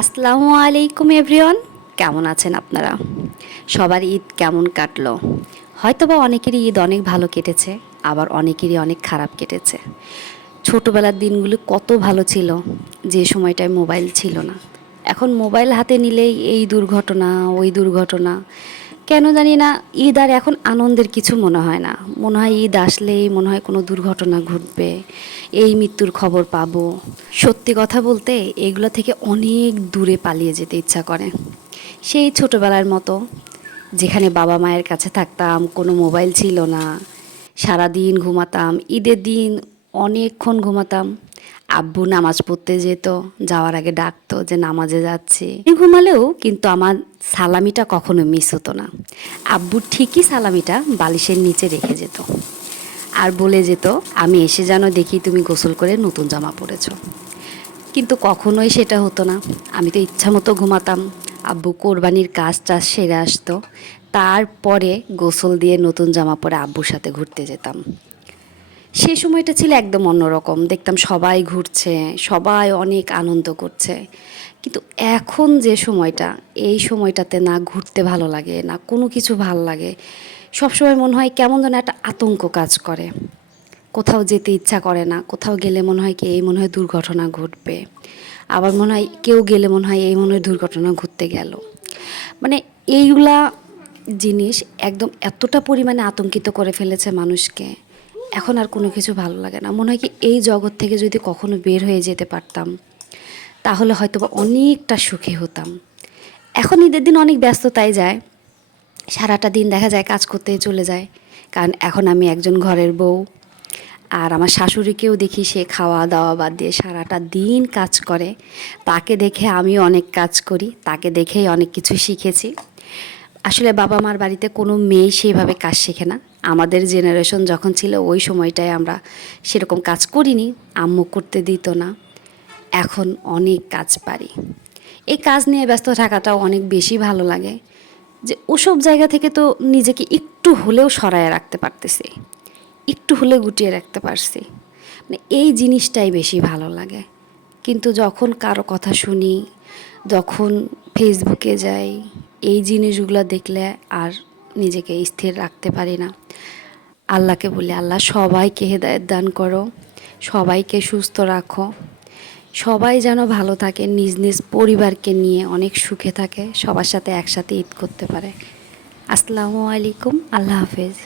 আসসালামু আলাইকুম এভরিওয়ান, কেমন আছেন আপনারা? সবার ঈদ কেমন কাটলো? হয়তোবা অনেকেরই ঈদ অনেক ভালো কেটেছে, আবার অনেকেরই অনেক খারাপ কেটেছে। ছোটোবেলার দিনগুলো কত ভালো ছিল, যে সময়টায় মোবাইল ছিল না। এখন মোবাইল হাতে নিলেই এই দুর্ঘটনা, ওই দুর্ঘটনা। কেন জানি না ঈদ আর এখন আনন্দের কিছু মনে হয় না। মনে হয় ঈদ আসলেই মনে হয় কোনো দুর্ঘটনা ঘটবে, এই মৃত্যুর খবর পাবো। সত্যি কথা বলতে এগুলো থেকে অনেক দূরে পালিয়ে যেতে ইচ্ছা করে। সেই ছোটোবেলার মতো, যেখানে বাবা মায়ের কাছে থাকতাম, কোনো মোবাইল ছিল না, সারাদিন ঘুমাতাম। ঈদের দিন অনেকক্ষণ ঘুমাতাম। আব্বু নামাজ পড়তে যেত, যাওয়ার আগে ডাকতো যে নামাজে যাচ্ছি। ঘুমালেও কিন্তু আমার সালামিটা কখনো মিস হতো না। আব্বু ঠিকই সালামিটা বালিশের নিচে রেখে যেত আর বলে যেত, আমি এসে যেন দেখি তুমি গোসল করে নতুন জামা পরেছো। কিন্তু কখনোই সেটা হতো না। আমি তো ইচ্ছা মতো ঘুমাতাম। আব্বু কোরবানির কাজ টাজ সেরে আসতো, তারপরে গোসল দিয়ে নতুন জামা পরে আব্বুর সাথে ঘুরতে যেতাম। সে সময়টা ছিল একদম অন্যরকম। দেখতাম সবাই ঘুরছে, সবাই অনেক আনন্দ করছে। কিন্তু এখন যে সময়টা, এই সময়টাতে না ঘুরতে ভালো লাগে, না কোনো কিছু ভালো লাগে। সবসময় মনে হয় কেমন যেন একটা আতঙ্ক কাজ করে। কোথাও যেতে ইচ্ছা করে না। কোথাও গেলে মনে হয় কি এই মনে হয় দুর্ঘটনা ঘটবে। আবার মনে হয় কেউ গেলে মনে হয় এই মনে হয় দুর্ঘটনা ঘটতে গেল। মানে এইগুলা জিনিস একদম এতটা পরিমাণে আতঙ্কিত করে ফেলেছে মানুষকে। এখন আর কোনো কিছু ভালো লাগে না। মনে হয় কি এই জগৎ থেকে যদি কখনো বের হয়ে যেতে পারতাম, তাহলে হয়তোবা অনেকটা সুখী হতাম। এখন ঈদের দিন অনেক ব্যস্ততায় যায়। সারাটা দিন দেখা যায় কাজ করতেই চলে যায়। কারণ এখন আমি একজন ঘরের বউ। আর আমার শাশুড়িকেও দেখি, সে খাওয়া দাওয়া বাদ দিয়ে সারাটা দিন কাজ করে। তাকে দেখে আমিও অনেক কাজ করি, তাকে দেখেই অনেক কিছু শিখেছি। আসলে বাবা মার বাড়িতে কোনো মেয়ে সেভাবে কাজ শেখে না। আমাদের জেনারেশন যখন ছিল ওই সময়টায় আমরা সেরকম কাজ করিনি, আম্মু করতে দিত না। এখন অনেক কাজ পারি। এই কাজ নিয়ে ব্যস্ত থাকাটাও অনেক বেশি ভালো লাগে, যে ওসব জায়গা থেকে তো নিজেকে একটু হলেও সরায় রাখতে পারতেছি, একটু হলে গুটিয়ে রাখতে পারছি। মানে এই জিনিসটাই বেশি ভালো লাগে। কিন্তু যখন কারো কথা শুনি, যখন ফেসবুকে যাই, এই জিনিসগুলো দেখলে আর নিজেকে স্থির রাখতে পারি না। আল্লাহকে বলি, আল্লাহ সবাইকে হেদায়েত দান করো, সবাইকে সুস্থ রাখো, সবাই যেন ভালো থাকে, নিজ নিজ পরিবারকে নিয়ে অনেক সুখে থাকে, সবার সাথে একসাথে ঈদ করতে পারে। আসসালামু আলাইকুম, আল্লাহ হাফেজ।